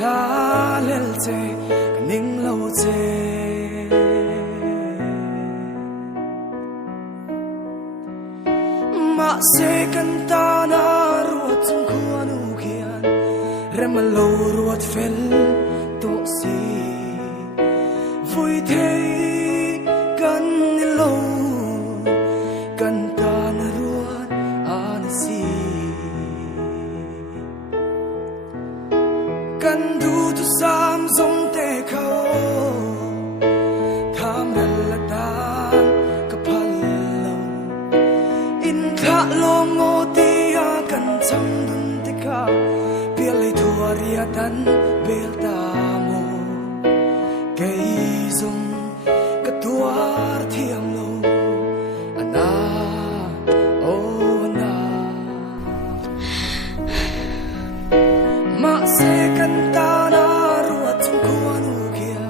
ta lel che ning lo che ma se kan ta na ruat chung khuan u khian rem lo ruat fel to si vui thei kan ni lo kan ta na ruat an si kan du tu sam zong te khao tham dal la dan ka phal lo in tha lo ngo ti a kan cham dun te kha pial lai thua ria tan bel ta mo ke zong ka tuar thiam lo ana o na ma se kan ta na ruat chung khuan u kia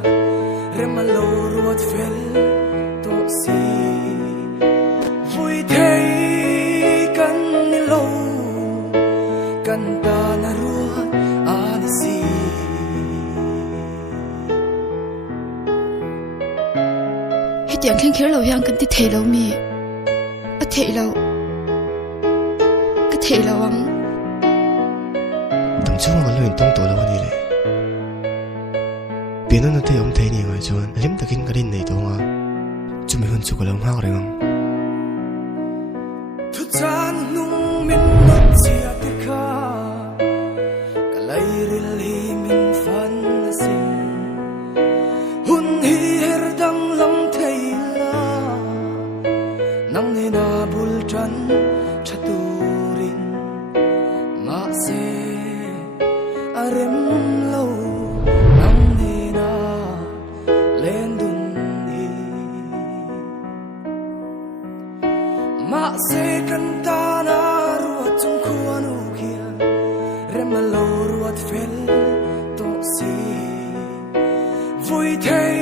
rem lo ruat fel to si vui thei kan ni lo kan ta na ruat an si hết tiếng khen khéo lâu yang kan ti thei lo mi a thei lo ka thei lo ang当初我女人當到啦，我哋嚟，變咗那啲咁睇你外做，你唔得見嗰啲嚟到啊，做咩換做個兩下嚟啊thu chan nung min not chia te kha kalai ril hi min fan na sin hun hi her dang lam thei la nang ne na bul tran chaturin ma se arem lo nang ne na len dun hi ma se kan ta na ruat chung khuan u kia rem lo ruat fel to si vui thei